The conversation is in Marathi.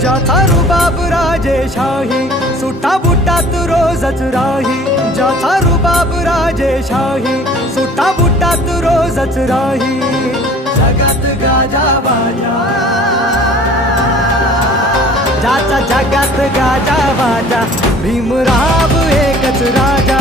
ज्याचा रुबाब राजेशाही, सुटा बुटात रोजच राही. ज्याचा रुबाब राजेशाही, सुटा बुटात रोजच राही. जगात गाजा बाजा, ज्याचा जगात गाजा बाजा, भीमराव एकच राजा.